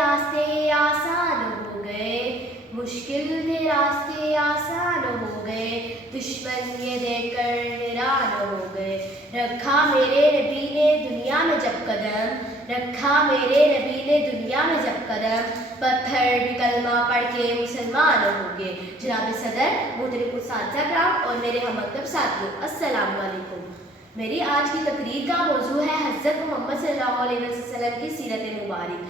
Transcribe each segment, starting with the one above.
راستے آسان ہو گئے، مشکل تھے راستے آسان ہو گئے، دشمن یہ دیکھ کر حیران ہو گئے۔ رکھا میرے نبی نے دنیا میں جب قدم، رکھا میرے نبی نے دنیا میں جب قدم، پتھر بھی کلمہ پڑھ کے مسلمان ہو گئے۔ جناب صدر، محترم اساتذہ کرام اور میرے ہم مکتب ساتھیوں، السلام علیکم۔ میری آج کی تقریر کا موضوع ہے حضرت محمد صلی اللہ علیہ وسلم کی سیرت مبارک۔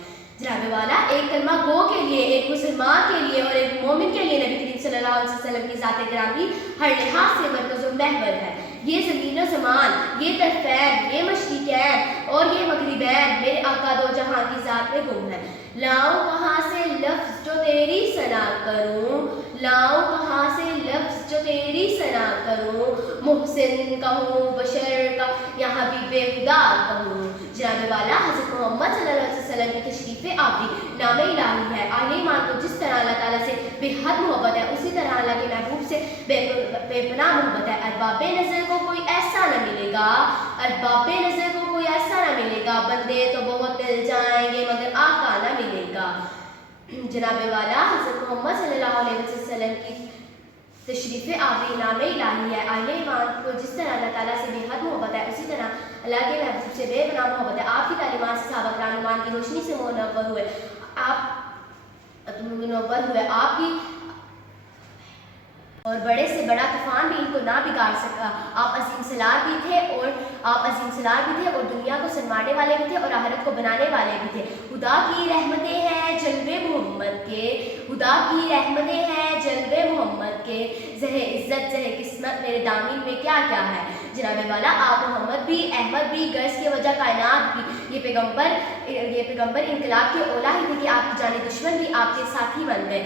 جناب والا، ایک کلمہ گو کے لیے، ایک مسلمان کے لیے اور ایک مومن کے لیے نبی کریم صلی اللہ علیہ وسلم کی ذات گرامی ہر لحاظ سے مرکز و محور ہے۔ یہ زمین و زمان، یہ طرفین، یہ مشرقین اور یہ مغربین میرے آقا دو جہاں کی ذات میں گم ہے۔ لاؤں کہاں سے لفظ جو تیری ثنا کروں، لاؤں کہاں سے لفظ جو تیری ثنا کروں، محسن کہوں بشر کا یہاں بھی بے خدا کہوں۔ جناب والا، حضرت محمد صلی اللہ علیہ وسلم کی تشریف آوری نام الہی ہے۔ اہل ایمان کو جس طرح اللہ تعالیٰ سے بے حد محبت ہے، اسی طرح اللہ کے محبوب سے بے پناہ محبت ہے۔ ارباب نظر کو کوئی ایسا نہ ملے گا، ارباب نظر کو کوئی ایسا نہ ملے گا، بندے تو بہت مل جائیں گے مگر آقا نہ ملے گا۔ جناب والا، حضرت محمد صلی اللہ علیہ وسلم کی تشریف آوری نام الہی ہے۔ اہل ایمان کو جس طرح اللہ تعالیٰ سے بے حد محبت ہے، اسی طرح اللہ کے محبوب سے بے پناہ محبت ہے۔ آپ کی تعلیمات سے صحابہ کرام ایمان کی روشنی سے منور ہوئے، آپ کی اور بڑے سے بڑا طوفان بھی ان کو نہ بگاڑ سکا۔ آپ عظیم سالار بھی تھے اور دنیا کو سنوارنے والے بھی تھے اور آخرت کو بنانے والے بھی تھے۔ خدا کی رحمتیں ہیں جلوے محمد کے، خدا کی رحمتیں ہیں جلوے محمد کے، زہ عزت زہ قسمت میرے دامن میں کیا کیا ہے۔ جناب والا، آپ محمد بھی، احمد بھی، غرض کی وجہ کائنات بھی، یہ پیغمبر انقلاب کے اولا ہی تھے کہ آپ کی جانی دشمن بھی آپ کے ساتھی بن گئے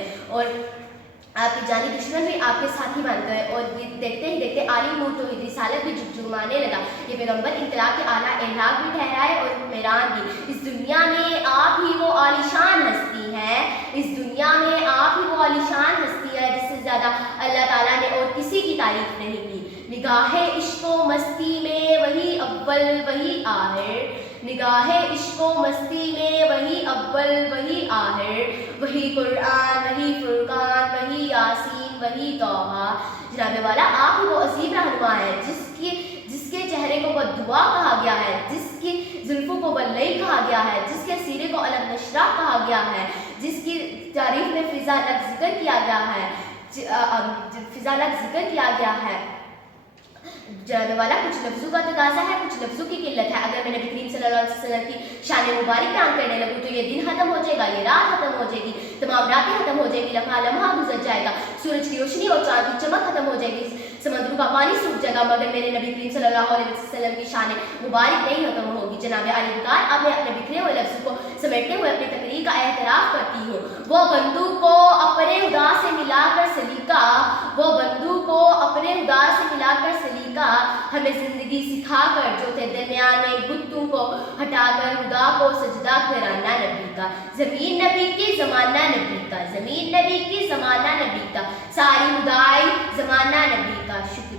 اور یہ دیکھتے ہی دیکھتے عالی نور توحید رسالت بھی جھمجھمانے لگا۔ یہ پیغمبر انقلاب کے اعلیٰ اہلاک بھی ٹھہرائے اور حکمران بھی۔ اس دنیا میں آپ ہی وہ عالیشان ہستی ہے، اس دنیا میں آپ ہی وہ عالیشان ہستی ہے جس سے زیادہ اللہ تعالیٰ نے اور کسی کی تعریف نہیں کی۔ نگاہ عشق و مستی میں وہی اول وہی آخر، نگاہ عشق و مستی میں وہی اول وہی آخر، وہی قرآن وہی فرقان وہی یاسین وہی طٰہٰ۔ جناب والا، آپ ہی وہ عظیم رہنما ہے جس کے چہرے کو بددعا کہا گیا ہے، جس کی زلفوں کو بلئی کہا گیا ہے، جس کے سیرے کو علم نشرہ کہا گیا ہے، جس کی تعریف میں فضا لفظ ذکر کیا گیا ہے۔ جناب والا، کچھ لفظوں کا تقاضا ہے، کچھ لفظوں کی قلت ہے۔ اگر میں نبی کریم صلی اللہ علیہ وسلم کی شان مبارک بیان کرنے لگوں تو یہ دن ختم ہو جائے گا، یہ رات ختم ہو جائے گی، تمام راتیں ختم ہو جائے گی، لمحہ لمحہ گزر جائے گا، سورج کی روشنی اور چاند کی چمک ختم ہو جائے گی، سمندروں کا پانی سوکھ جائے گا، مگر میرے نبی کریم صلی اللہ علیہ وسلم کی شان مبارک نہیں ختم ہوگی۔ جناب علی وقار، اب میں اپنے بکھرے ہوئے لفظوں کو سمیٹتے ہوئے اپنی تقریر کا اعتراف کرتی ہوں۔ وہ بندوق کو اپنے خدا سے ملا کر سلیقہ، وہ بندوق کو اپنے خدا سے ملا کر سلیقہ، ہمیں زندگی سکھا کر جو تھے درمیان میں بتوں کو ہٹا کر خدا کو سجدہ کرانا نبی کا، زمین نبی کی زمانہ نبی کا، زمین نبی کی زمانہ نبی کا، ساری خدائی زمانہ نبی کا۔ شکریہ۔